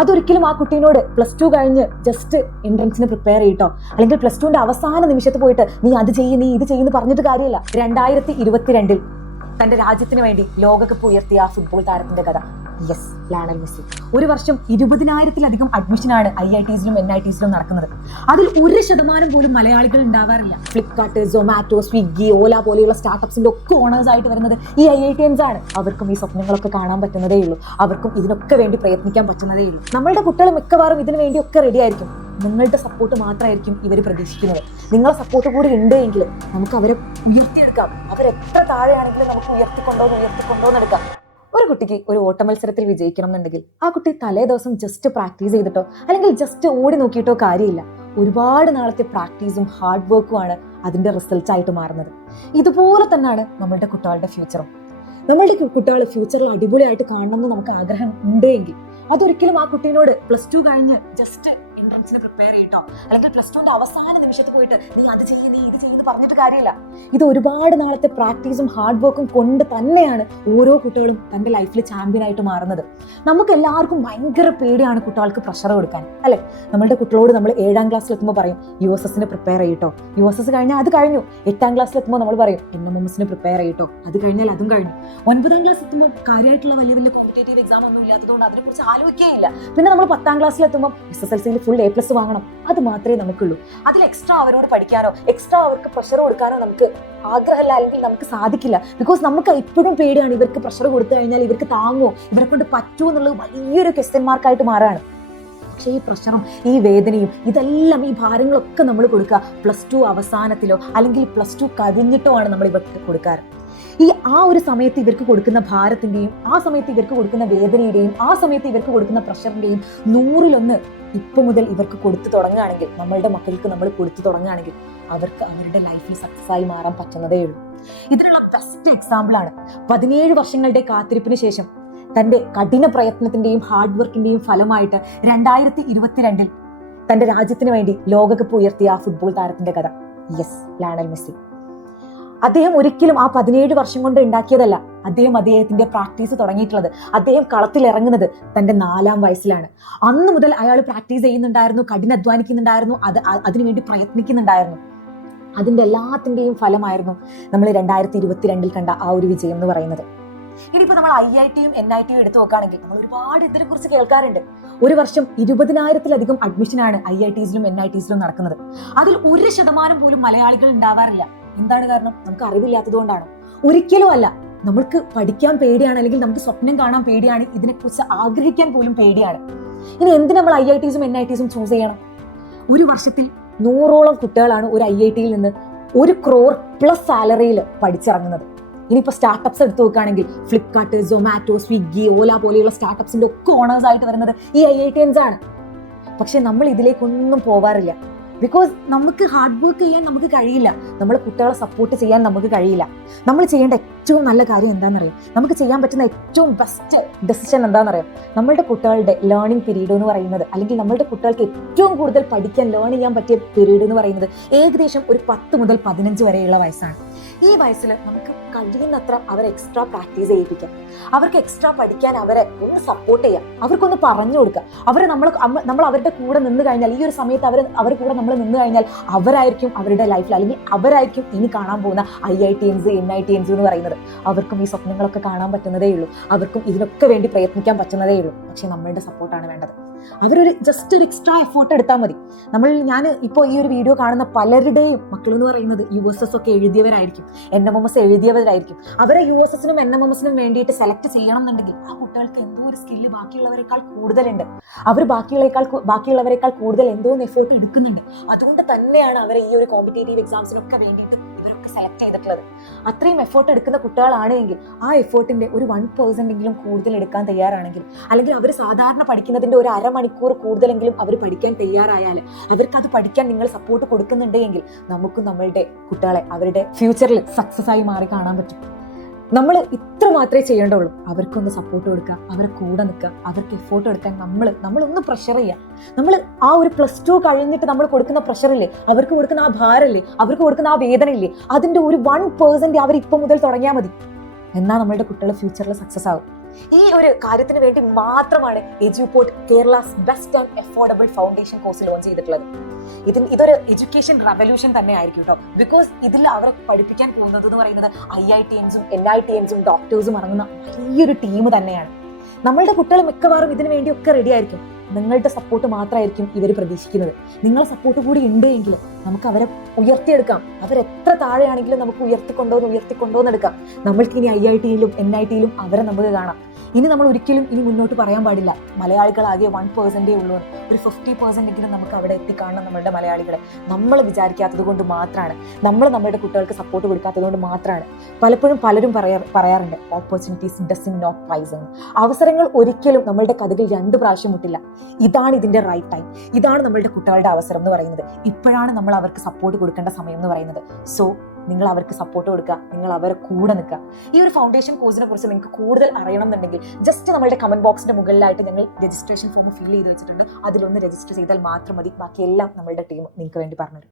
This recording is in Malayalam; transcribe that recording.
അതൊരിക്കലും ആ കുട്ടീനോട് +2 കഴിഞ്ഞ് ജസ്റ്റ് എൻട്രൻസിന് പ്രിപ്പയർ ചെയ്യട്ടോ, അല്ലെങ്കിൽ +2ന്റെ അവസാന നിമിഷത്ത് പോയിട്ട് നീ അത് ചെയ്യ് നീ ഇത് ചെയ്യുന്നു പറഞ്ഞിട്ട് കാര്യമില്ല. 2022 തന്റെ രാജ്യത്തിന് വേണ്ടി ലോകകപ്പ് ഉയർത്തിയ ആ ഫുട്ബോൾ താരത്തിന്റെ കഥ. Yes, Lionel Messi. ഒരു വർഷം 20,000-ലധികം അഡ്മിഷനാണ് IITസിലും NITസിലും നടക്കുന്നത്. അതിൽ 1% പോലും മലയാളികൾ ഉണ്ടാവാറില്ല. ഫ്ലിപ്കാർട്ട്, സൊമാറ്റോ, സ്വിഗ്ഗി, ഓല പോലെയുള്ള സ്റ്റാർട്ടപ്സിന്റെ ഒക്കെ ഓണേഴ്സ് ആയിട്ട് വരുന്നത് ഈ IITians ആണ്. അവർക്കും ഈ സ്വപ്നങ്ങളൊക്കെ കാണാൻ പറ്റുന്നതേ ഉള്ളൂ, അവർക്കും ഇതിനൊക്കെ വേണ്ടി പ്രയത്നിക്കാൻ പറ്റുന്നതേ ഉള്ളൂ. നമ്മളുടെ കുട്ടികൾ മിക്കവാറും ഇതിനു വേണ്ടിയൊക്കെ റെഡി ആയിരിക്കും. നിങ്ങളുടെ സപ്പോർട്ട് മാത്രമായിരിക്കും ഇവർ പ്രതീക്ഷിക്കുന്നത്. നിങ്ങളെ സപ്പോർട്ട് കൂടി ഉണ്ട് എങ്കിൽ നമുക്ക് അവരെ ഉയർത്തിയെടുക്കാം. അവരെത്ര താഴെയാണെങ്കിലും നമുക്ക് ഉയർത്തിക്കൊണ്ടോന്നെടുക്കാം. ഒരു കുട്ടിക്ക് ഒരു ഓട്ട മത്സരത്തിൽ വിജയിക്കണം എന്നുണ്ടെങ്കിൽ ആ കുട്ടി തലേ ദിവസം ജസ്റ്റ് പ്രാക്ടീസ് ചെയ്തിട്ടോ അല്ലെങ്കിൽ ജസ്റ്റ് ഓടി നോക്കിയിട്ടോ കാര്യമില്ല. ഒരുപാട് നാളത്തെ പ്രാക്ടീസും ഹാർഡ് വർക്കും ആണ് അതിന്റെ റിസൾട്ട് ആയിട്ട് മാറുന്നത്. ഇതുപോലെ തന്നെയാണ് നമ്മളുടെ കുട്ടികളുടെ ഫ്യൂച്ചറും. നമ്മളുടെ കുട്ടികൾ ഫ്യൂച്ചറിൽ അടിപൊളിയായിട്ട് കാണണമെന്ന് നമുക്ക് ആഗ്രഹം ഉണ്ടെങ്കിൽ അതൊരിക്കലും ആ കുട്ടീനോട് +2 കഴിഞ്ഞ് ജസ്റ്റ് എൻട്രൻസിന് പ്രിപ്പയർ ചെയ്യട്ടോ, അല്ലെങ്കിൽ +2ന്റെ അവസാന നിമിഷത്ത് പോയിട്ട് നീ അത് ചെയ്യ് നീ ഇത് ചെയ്യുന്നു പറഞ്ഞിട്ട് കാര്യമില്ല. ഇത് ഒരുപാട് നാളത്തെ പ്രാക്ടീസും ഹാർഡ് വർക്കും കൊണ്ട് തന്നെയാണ് ഓരോ കുട്ടികളും തന്റെ ലൈഫിൽ ചാമ്പ്യൻ ആയിട്ട് മാറുന്നത്. നമുക്ക് എല്ലാവർക്കും ഭയങ്കര പേടിയാണ് കുട്ടികൾക്ക് പ്രഷർ കൊടുക്കാൻ, അല്ലെ? നമ്മളുടെ കുട്ടികളോട് നമ്മൾ 7ാം ക്ലാസ്സിൽ എത്തുമ്പോൾ പറയും USSന് പ്രിപ്പയർ ചെയ്യട്ടോ, USS കഴിഞ്ഞാൽ അത് കഴിഞ്ഞു. 8ാം ക്ലാസ്സിൽ എത്തുമ്പോൾ നമ്മൾ പറയും NMMSന് പ്രിപ്പയർ ചെയ്യട്ടോ, അത് കഴിഞ്ഞാൽ അതും കഴിഞ്ഞു. 9ാം ക്ലാസ് എത്തുമ്പോൾ കാര്യമായിട്ടുള്ള വലിയ വലിയ കോമ്പറ്റേറ്റീവ് എക്സാം ഒന്നും ഇല്ലാത്തതുകൊണ്ട് അതിനെക്കുറിച്ച് ആലോചിക്കുകയില്ല. പിന്നെ നമ്മൾ 10ാം ക്ലാസ്സിൽ എത്തുമ്പോൾ SSLCയിൽ ഫുൾ A+ വാങ്ങണം, അത് മാത്രമേ നമുക്കുള്ളൂ. അതിൽ എക്സ്ട്രാ അവരോട് പഠിക്കാനോ എക്സ്ട്രാ അവർക്ക് പ്രഷർ കൊടുക്കാനോ നമുക്ക് ആഗ്രഹമില്ല, അല്ലെങ്കിൽ നമുക്ക് സാധിക്കില്ല. ബിക്കോസ് നമുക്ക് ഇപ്പോഴും പേടിയാണ്, ഇവർക്ക് പ്രഷർ കൊടുത്തു കഴിഞ്ഞാൽ ഇവർക്ക് താങ്ങോ, ഇവരെ കൊണ്ട് പറ്റുമോ എന്നുള്ളത് വലിയൊരു ക്വസ്റ്റ്യൻ മാർക്കായിട്ട് മാറാണ്. പക്ഷേ ഈ പ്രഷറും ഈ വേദനയും ഇതെല്ലാം ഈ ഭാരങ്ങളൊക്കെ നമ്മൾ കൊടുക്കുക +2 അവസാനത്തിലോ അല്ലെങ്കിൽ +2 കഴിഞ്ഞിട്ടോ ആണ് നമ്മൾ ഇവർക്ക് കൊടുക്കാറ്. ആ ഒരു സമയത്ത് ഇവർക്ക് കൊടുക്കുന്ന ഭാരത്തിന്റെയും ആ സമയത്ത് ഇവർക്ക് കൊടുക്കുന്ന വേദനയുടെയും ആ സമയത്ത് ഇവർക്ക് കൊടുക്കുന്ന പ്രഷറിന്റെയും 100-1 ഇപ്പം മുതൽ ഇവർക്ക് കൊടുത്തു തുടങ്ങുകയാണെങ്കിൽ, നമ്മളുടെ മക്കൾക്ക് നമ്മൾ കൊടുത്തു തുടങ്ങുകയാണെങ്കിൽ അവർക്ക് അവരുടെ ലൈഫിൽ സക്സസ് ആയി മാറാൻ പറ്റുന്നതേ ഉള്ളൂ. ഇതിനുള്ള ബെസ്റ്റ് എക്സാമ്പിൾ ആണ് 17 വർഷങ്ങളുടെ കാത്തിരിപ്പിന് ശേഷം തന്റെ കഠിന പ്രയത്നത്തിന്റെയും ഹാർഡ് വർക്കിന്റെയും ഫലമായിട്ട് 2022 തന്റെ രാജ്യത്തിന് വേണ്ടി ലോകകപ്പ് ഉയർത്തിയ ആ ഫുട്ബോൾ താരത്തിന്റെ കഥ. Yes, Lionel Messi. അദ്ദേഹം ഒരിക്കലും ആ 17 വർഷം കൊണ്ട് ഉണ്ടാക്കിയതല്ല. അദ്ദേഹത്തിന്റെ പ്രാക്ടീസ് തുടങ്ങിയിട്ടുള്ളത്, അദ്ദേഹം കളത്തിൽ ഇറങ്ങുന്നത് തന്റെ 4ാം വയസ്സിലാണ്. അന്ന് മുതൽ അയാൾ പ്രാക്ടീസ് ചെയ്യുന്നുണ്ടായിരുന്നു, കഠിനാധ്വാനിക്കുന്നുണ്ടായിരുന്നു, അതിനുവേണ്ടി പ്രയത്നിക്കുന്നുണ്ടായിരുന്നു. അതിന്റെ എല്ലാത്തിന്റെയും ഫലമായിരുന്നു നമ്മൾ 2022 കണ്ട ആ ഒരു വിജയം എന്ന് പറയുന്നത്. ഇനിയിപ്പോ നമ്മൾ IITയും NITയും എടുത്തു നോക്കുകയാണെങ്കിൽ നമ്മൾ ഒരുപാട് ഇതിനെ കുറിച്ച് കേൾക്കാറുണ്ട്. ഒരു വർഷം 20,000-ലധികം അഡ്മിഷനാണ് IITസിലും NITസിലും നടക്കുന്നത്. അതിൽ 1% പോലും മലയാളികൾ ഉണ്ടാവാറില്ല. എന്താണ് കാരണം? നമുക്ക് അറിവില്ലാത്തത് കൊണ്ടാണ്? ഒരിക്കലും അല്ല. നമ്മൾക്ക് പഠിക്കാൻ പേടിയാണ്, അല്ലെങ്കിൽ നമുക്ക് സ്വപ്നം കാണാൻ പേടിയാണ്, ഇതിനെക്കുറിച്ച് ആഗ്രഹിക്കാൻ പോലും പേടിയാണ്. ഇനി എന്തിനാ നമ്മൾ IITസും NITസും ചൂസ് ചെയ്യണം? ഒരു വർഷത്തിൽ 100ഓളം കുട്ടികളാണ് ഒരു IITയിൽ നിന്ന് 1 crore പ്ലസ് സാലറിയിൽ പഠിച്ചിറങ്ങുന്നത്. ഇനിയിപ്പോൾ സ്റ്റാർട്ടപ്സ് എടുത്തു നോക്കുകയാണെങ്കിൽ ഫ്ലിപ്കാർട്ട്, സൊമാറ്റോ, സ്വിഗ്ഗി, ഓല പോലെയുള്ള സ്റ്റാർട്ടപ്സിന്റെ ഒക്കെ ഓണേഴ്സ് ആയിട്ട് വരുന്നത് ഈ IITians ആണ്. പക്ഷെ നമ്മൾ ഇതിലേക്കൊന്നും പോവാറില്ല. ബിക്കോസ് നമുക്ക് ഹാർഡ് വർക്ക് ചെയ്യാൻ നമുക്ക് കഴിയില്ല, നമ്മളെ കുട്ടികളെ സപ്പോർട്ട് ചെയ്യാൻ നമുക്ക് കഴിയില്ല. നമ്മൾ ചെയ്യേണ്ട ഏറ്റവും നല്ല കാര്യം എന്താണെന്നറിയാം? നമുക്ക് ചെയ്യാൻ പറ്റുന്ന ഏറ്റവും ബെസ്റ്റ് ഡെസിഷൻ എന്താണെന്നറിയാം? നമ്മളുടെ കുട്ടികളുടെ ലേണിംഗ് പീരീഡ് എന്ന് പറയുന്നത്, അല്ലെങ്കിൽ നമ്മളുടെ കുട്ടികൾക്ക് ഏറ്റവും കൂടുതൽ പഠിക്കാൻ ലേൺ ചെയ്യാൻ പറ്റിയ പീരീഡ് എന്ന് പറയുന്നത് ഏകദേശം ഒരു 10 മുതൽ 15 വരെയുള്ള വയസ്സാണ്. ഈ വയസ്സിൽ നമുക്ക് കഴിയുന്നത്ര അവരെ എക്സ്ട്രാ പ്രാക്ടീസ് ചെയ്യിപ്പിക്കാം, അവർക്ക് എക്സ്ട്രാ പഠിക്കാൻ അവരെ ഒന്ന് സപ്പോർട്ട് ചെയ്യാം, അവർക്കൊന്ന് പറഞ്ഞു കൊടുക്കുക. അവരെ നമ്മൾ അവരുടെ കൂടെ നിന്ന് കഴിഞ്ഞാൽ, ഈ ഒരു സമയത്ത് അവരുടെ കൂടെ നമ്മൾ നിന്ന് കഴിഞ്ഞാൽ അവരായിരിക്കും അവരുടെ ലൈഫിൽ, അല്ലെങ്കിൽ അവരായിരിക്കും ഇനി കാണാൻ പോകുന്ന IITians, NITians എന്ന് പറയുന്നത്. അവർക്കും ഈ സ്വപ്നങ്ങളൊക്കെ കാണാൻ പറ്റുന്നതേ ഉള്ളൂ, അവർക്കും ഇതിനൊക്കെ വേണ്ടി പ്രയത്നിക്കാൻ പറ്റുന്നതേ ഉള്ളൂ. പക്ഷെ നമ്മളുടെ സപ്പോർട്ടാണ് വേണ്ടത്. ജസ്റ്റ് ഒരു എക്സ്ട്രാ എഫോർട്ട് എടുത്താൽ മതി. ഞാൻ ഇപ്പോൾ ഈ ഒരു വീഡിയോ കാണുന്ന പലരുടെയും മക്കൾ എന്ന് പറയുന്നത് USS ഒക്കെ എഴുതിയവരായിരിക്കും, NMMS എഴുതിയവരായിരിക്കും. അവരെ USSനും NMMSനും വേണ്ടിയിട്ട് സെലക്ട് ചെയ്യണം എന്നുണ്ടെങ്കിൽ ആ കുട്ടികൾക്ക് എന്തോ ഒരു സ്കില്ല് ബാക്കിയുള്ളവരെക്കാൾ കൂടുതലുണ്ട്. അവർ ബാക്കിയുള്ളവരെക്കാൾ കൂടുതൽ എന്തോ എഫോർട്ട് എടുക്കുന്നുണ്ട്. അതുകൊണ്ട് തന്നെയാണ് അവരെ ഈ ഒരു കോമ്പറ്റേറ്റീവ് എക്സാംസിനൊക്കെ വേണ്ടിയിട്ട് സെലക്ട് ചെയ്തിട്ടുള്ളത്. അത്രയും എഫോർട്ട് എടുക്കുന്ന കുട്ടികളാണ് എങ്കിൽ ആ എഫോർട്ടിന്റെ ഒരു 1% കൂടുതൽ എടുക്കാൻ തയ്യാറാണെങ്കിൽ, അല്ലെങ്കിൽ അവർ സാധാരണ പഠിക്കുന്നതിന്റെ ഒരു അരമണിക്കൂർ കൂടുതലെങ്കിലും അവർ പഠിക്കാൻ തയ്യാറായാൽ, അവർക്ക് അത് പഠിക്കാൻ നിങ്ങൾ സപ്പോർട്ട് കൊടുക്കുന്നുണ്ടെങ്കിൽ നമുക്കും നമ്മളുടെ കുട്ടികളെ അവരുടെ ഫ്യൂച്ചറിൽ സക്സസ് ആയി മാറി കാണാൻ പറ്റും. നമ്മൾ ഇത്ര മാത്രമേ ചെയ്യേണ്ടുള്ളൂ. അവർക്കൊന്ന് സപ്പോർട്ട് കൊടുക്കുക, അവരെ കൂടെ നിൽക്കുക, അവർക്ക് എഫോർട്ട് എടുക്കാൻ നമ്മളൊന്ന് പ്രഷർ ചെയ്യുക. നമ്മൾ ആ ഒരു +2 കഴിഞ്ഞിട്ട് നമ്മൾ കൊടുക്കുന്ന പ്രഷറില്ലേ, അവർക്ക് കൊടുക്കുന്ന ആ ഭാരമില്ലേ, അവർക്ക് കൊടുക്കുന്ന ആ വേദനയില്ലേ, അതിന്റെ ഒരു 1% അവർ ഇപ്പം മുതൽ തുടങ്ങിയാൽ മതി. എന്നാൽ നമ്മളുടെ കുട്ടികൾ ഫ്യൂച്ചറിൽ സക്സസ് ആവും. ഈ ഒരു കാര്യത്തിന് വേണ്ടി മാത്രമാണ് Eduport Kerala's best and affordable foundation course launch ചെയ്തിട്ടുള്ളത്. ഇതൊരു എഡ്യൂക്കേഷൻ റവല്യൂഷൻ തന്നെ ആയിരിക്കും കേട്ടോ. ബിക്കോസ് ഇതിൽ അവർ പഠിപ്പിക്കാൻ പോകുന്നത് എന്ന് പറയുന്നത് IITians-ഉം NITians-ഉം ഡോക്ടേഴ്സും അടങ്ങുന്ന വലിയൊരു ടീം തന്നെയാണ്. നമ്മളുടെ കുട്ടികൾ മിക്കവാറും ഇതിനു വേണ്ടിയൊക്കെ റെഡി ആയിരിക്കും. നിങ്ങളുടെ സപ്പോർട്ട് മാത്രമായിരിക്കും ഇവർ പ്രതീക്ഷിക്കുന്നത്. നിങ്ങളെ സപ്പോർട്ട് കൂടി ഉണ്ട് എങ്കിൽ നമുക്ക് അവരെ ഉയർത്തിയെടുക്കാം. അവരെത്ര താഴെയാണെങ്കിലും നമുക്ക് ഉയർത്തിക്കൊണ്ടുവന്നെടുക്കാം. നമ്മൾക്ക് ഇനി IIT-യിലും NIT-യിലും അവരെ നമുക്ക് കാണാം. ഇനി നമ്മൾ ഒരിക്കലും ഇനി മുന്നോട്ട് പറയാൻ പാടില്ല മലയാളികളാകെ 1% ഉള്ളൂ. ഒരു 50% എങ്കിലും നമുക്ക് അവിടെ എത്തിക്കാണണം നമ്മളുടെ മലയാളികളെ. നമ്മൾ വിചാരിക്കാത്തത് കൊണ്ട് മാത്രമാണ്, നമ്മൾ നമ്മുടെ കുട്ടികൾക്ക് സപ്പോർട്ട് കൊടുക്കാത്തത് കൊണ്ട് മാത്രമാണ്. പലപ്പോഴും പലരും പറയാറുണ്ട് ഓപ്പർച്യൂണിറ്റീസ് ഡസൻ നോട്ട് പ്രൈസ് എന്ന്. അവസരങ്ങൾ ഒരിക്കലും നമ്മളുടെ കഥകൾ 2 പ്രാവശ്യം മുട്ടില്ല. ഇതാണ് ഇതിന്റെ റൈറ്റ് ടൈം. ഇതാണ് നമ്മളുടെ കുട്ടികളുടെ അവസരം എന്ന് പറയുന്നത്. ഇപ്പോഴാണ് നമ്മൾ അവർക്ക് സപ്പോർട്ട് കൊടുക്കേണ്ട സമയം എന്ന് പറയുന്നത്. സോ നിങ്ങൾ അവർക്ക് സപ്പോർട്ട് കൊടുക്കുക, നിങ്ങൾ അവരെ കൂടെ നിൽക്കുക. ഈ ഒരു ഫൗണ്ടേഷൻ കോഴ്സിനെ കുറിച്ച് നിങ്ങൾക്ക് കൂടുതൽ അറിയണം എന്നുണ്ടെങ്കിൽ ജസ്റ്റ് നമ്മുടെ കമന്റ് ബോക്സിന്റെ മുകളിലായിട്ട് ഞങ്ങൾ രജിസ്ട്രേഷൻ ഫോം ഫിൽ ചെയ്ത് വെച്ചിട്ടുണ്ട്. അതിലൊന്ന് രജിസ്റ്റർ ചെയ്താൽ മാത്രം മതി. ബാക്കിയെല്ലാം നമ്മളുടെ ടീം നിങ്ങൾക്ക് വേണ്ടി പറഞ്ഞുതരും.